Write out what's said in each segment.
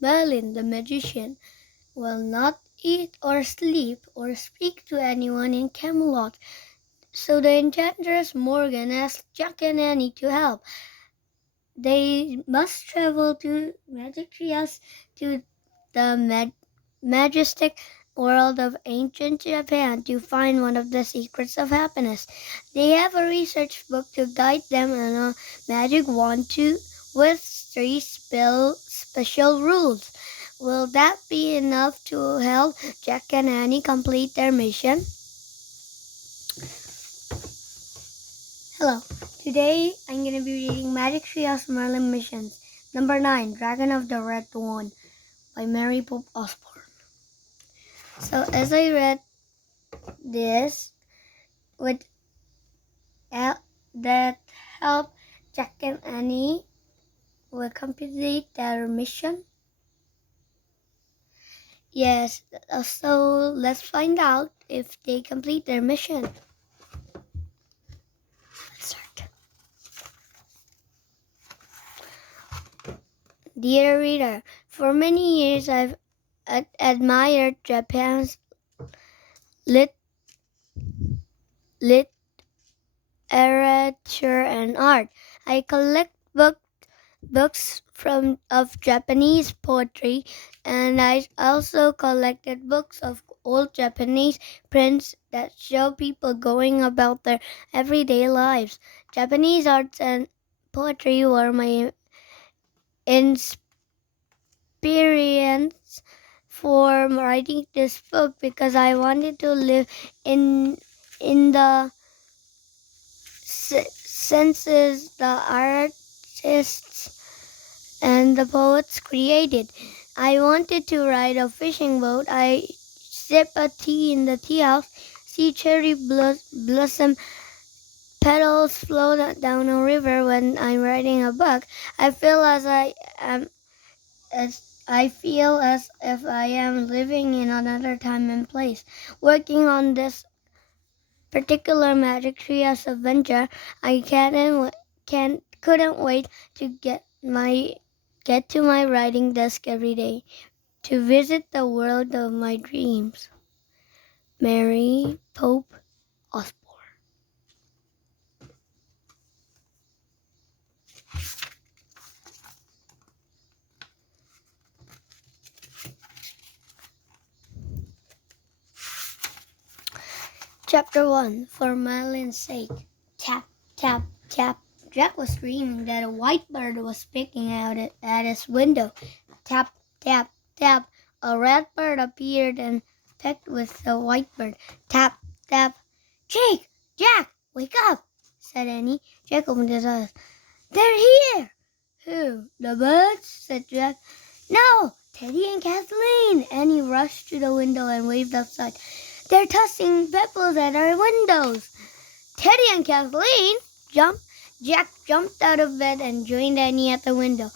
Merlin, the magician, will not eat or sleep or speak to anyone in Camelot. So the enchantress Morgan asked Jack and Annie to help. They must travel to Magic Trias to the majestic world of ancient Japan to find one of the secrets of happiness. They have a research book to guide them and a magic wand too, with three special rules. Will that be enough to help Jack and Annie complete their mission? Hello. Today I'm going to be reading Magic Trios Merlin Missions. Number 9, Dragon of the Red Dawn by Mary Pope Osborne. So as I read this, would that help Jack and Annie will complete their mission? Yes, so let's find out if they complete their mission. Let's start. Dear reader, for many years I've admired Japan's literature and art. I collect books of Japanese poetry, and I also collected books of old Japanese prints that show people going about their everyday lives. Japanese arts and poetry were my inspiration for writing this book because I wanted to live in the senses the artists and the poets created. I wanted to ride a fishing boat. I sip a tea in the tea house, see cherry blossom petals flow down a river. When I'm writing a book, I feel I feel as if I am living in another time and place. Working on this particular Magic Trios adventure, I couldn't wait to get to my writing desk every day to visit the world of my dreams. Mary Pope Osborne. Chapter 1. For Merlin's sake. Tap, tap, tap. Jack was dreaming that a white bird was picking out at his window. Tap, tap, tap. A red bird appeared and pecked with the white bird. Tap, tap. Jake! Jack! Wake up! Said Annie. Jack opened his eyes. They're here! Who? The birds? Said Jack. No! Teddy and Kathleen! Annie rushed to the window and waved outside. They're tossing pebbles at our windows. Teddy and Kathleen Jack jumped out of bed and joined Annie at the window.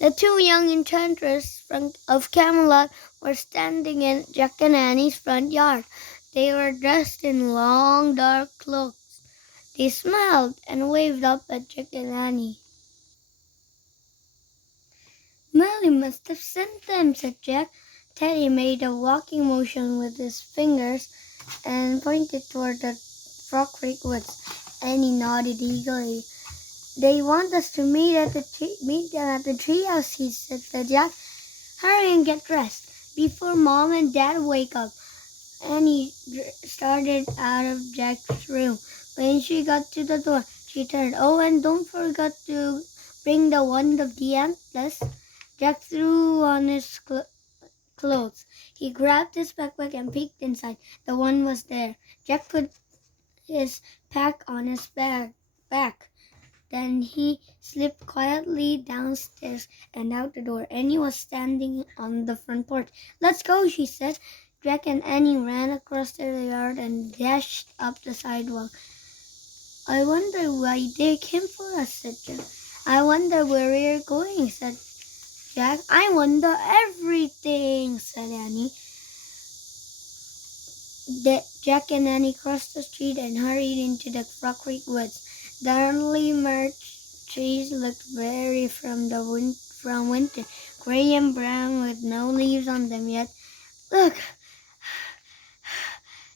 The two young enchantresses of Camelot were standing in Jack and Annie's front yard. They were dressed in long, dark cloaks. They smiled and waved up at Jack and Annie. Merlin must have sent them, said Jack. Teddy made a walking motion with his fingers and pointed toward the Frog Creek woods. Annie nodded eagerly. They want us to meet them at the treehouse, he said to Jack. Hurry and get dressed before Mom and Dad wake up. Annie started out of Jack's room. When she got to the door, she turned. Oh, and don't forget to bring the wand of the antlers. Jack threw on his clothes. He grabbed his backpack and peeked inside. The wand was there. Jack put his pack on his back. Then he slipped quietly downstairs and out the door. Annie was standing on the front porch. Let's go, she said. Jack and Annie ran across the yard and dashed up the sidewalk. I wonder why they came for us, said Jack. I wonder where we're going, said Jack. I wonder everything, said Annie. Jack and Annie crossed the street and hurried into the Frog Creek woods. The early March trees looked weary from winter. gray and brown with no leaves on them yet. "Look,"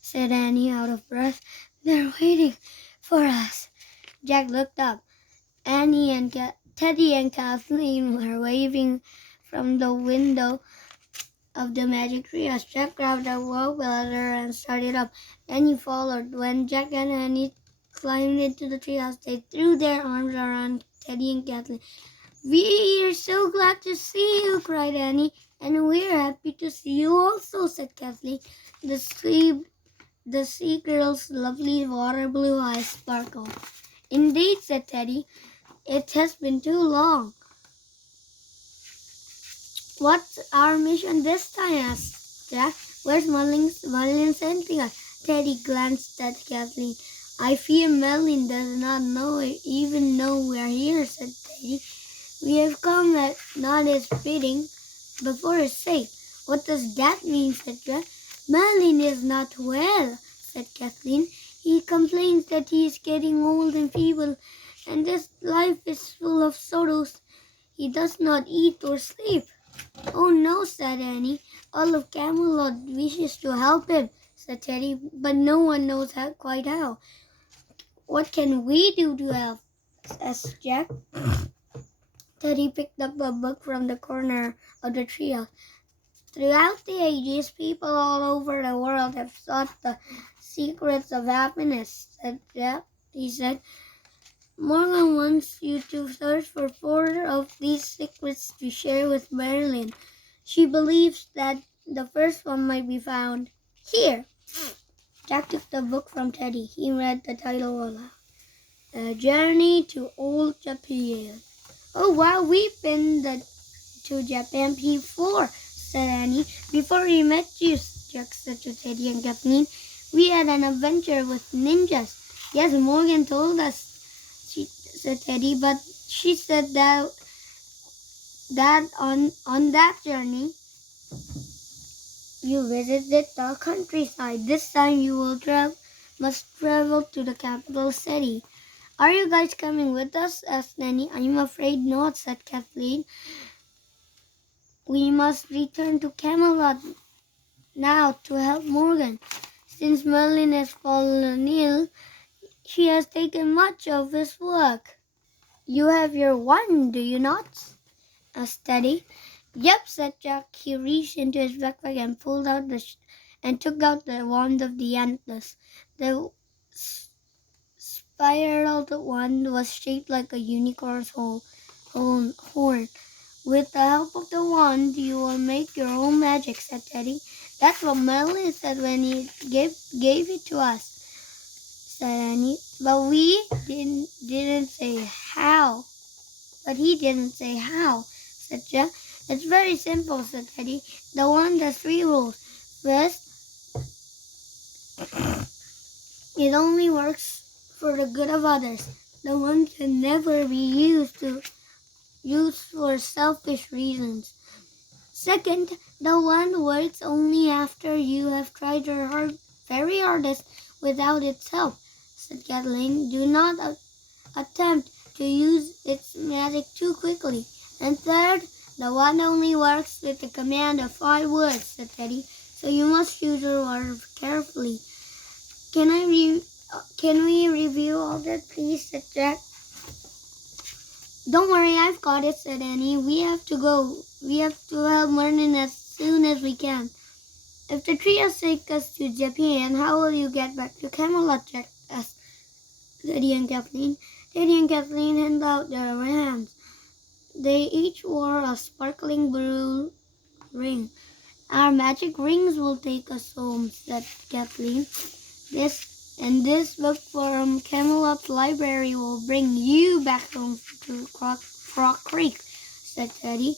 said Annie out of breath. "They're waiting for us." Jack looked up. Annie and Teddy and Kathleen were waving from the window of the magic treehouse. Jack grabbed a rope ladder and started up. Annie followed. When Jack and Annie climbed into the treehouse, they threw their arms around Teddy and Kathleen. "We're so glad to see you," cried Annie. "And we're happy to see you also," said Kathleen. The sea girl's lovely water blue eyes sparkled. "Indeed," said Teddy. "It has been too long." "What's our mission this time?" asked Jack. "Where's Merlin sending us?" Teddy glanced at Kathleen. "I fear Merlin does not even know we're here," said Teddy. "We have come at not his bidding, but for his sake." "What does that mean?" said Jack. "Merlin is not well," said Kathleen. "He complains that he is getting old and feeble, and his life is full of sorrows. He does not eat or sleep." "Oh no," said Annie. "All of Camelot wishes to help him," said Teddy, "but no one knows quite how." "What can we do to help?" asked Jack. Teddy picked up a book from the corner of the treehouse. "Throughout the ages, people all over the world have sought the secrets of happiness," said Jack. He said, "Morgan wants you to search for 4 of these secrets to share with Merlin. She believes that the first one might be found here." Jack took the book from Teddy. He read the title aloud. "A Journey to Old Japan." "Oh wow, we've been to Japan before," said Annie. "Before we met you," Jack said to Teddy and Kathleen. "We had an adventure with ninjas." "Yes, Morgan told us," said Teddy, "but she said that on that journey you visited the countryside. This time you must travel to the capital city." "Are you guys coming with us?" asked Nanny. "I'm afraid not," said Kathleen. "We must return to Camelot now to help Morgan. Since Merlin has fallen ill, she has taken much of his work." "You have your wand, do you not?" asked Teddy. "Yep," said Jack. He reached into his backpack and pulled out and took out the wand of the antlers. The spiraled wand was shaped like a unicorn's horn. "With the help of the wand, you will make your own magic," said Teddy. "That's what Merlin said when he gave it to us," said Annie. "But we didn't say how." "But he didn't say how," said Jack. "It's very simple," said Teddy. "The wand has 3 rules. First, it only works for the good of others. The wand can never be used for selfish reasons. Second, the wand works only after you have tried your very hardest without its help," said Kathleen. "Do not attempt to use its magic too quickly. And third, the wand only works with the command of 5 words," said Teddy. "So you must use your words carefully." Can we review all that, please?" said Jack. "Don't worry, I've got it," said Annie. "We have to go. We have to help Merlin as soon as we can." "If the treehouse takes us to Japan, how will you get back to Camelot?" Jack asked Teddy and Kathleen. Teddy and Kathleen held out their hands. They each wore a sparkling blue ring. "Our magic rings will take us home," said Kathleen. This book from Camelot's library will bring you back home to Frog Creek," said Teddy.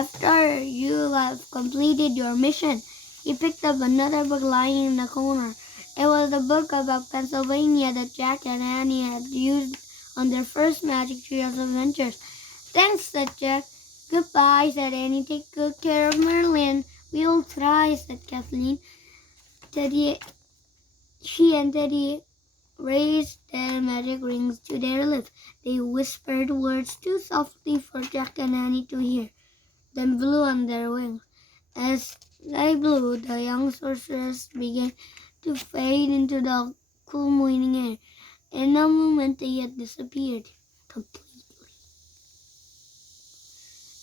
"After you have completed your mission." He picked up another book lying in the corner. It was the book about Pennsylvania that Jack and Annie had used on their first Magic Treehouse adventures. "Thanks," said Jack. "Goodbye," said Annie. "Take good care of Merlin." "We'll try," said Kathleen. She and Teddy raised their magic rings to their lips. They whispered words too softly for Jack and Annie to hear. then blew on their wings. As they blew, the young sorcerers began to fade into the cool morning air. In a moment they had disappeared completely.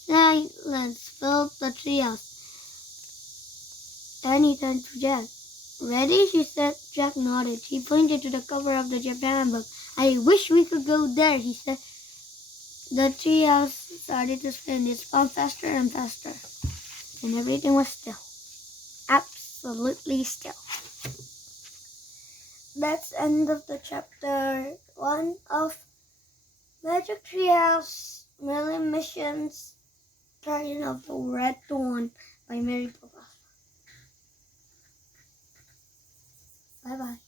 Silence filled the treehouse. Annie turned to Jack. Ready? She said. Jack nodded. He pointed to the cover of the Japan book. I wish we could go there, he said. The treehouse started to spin. It spun faster and faster. And everything was still. Absolutely still. That's the end of the chapter 1 of Magic Treehouse Merlin Missions Guardian of the Red Dawn by Mary Poppins. Bye bye.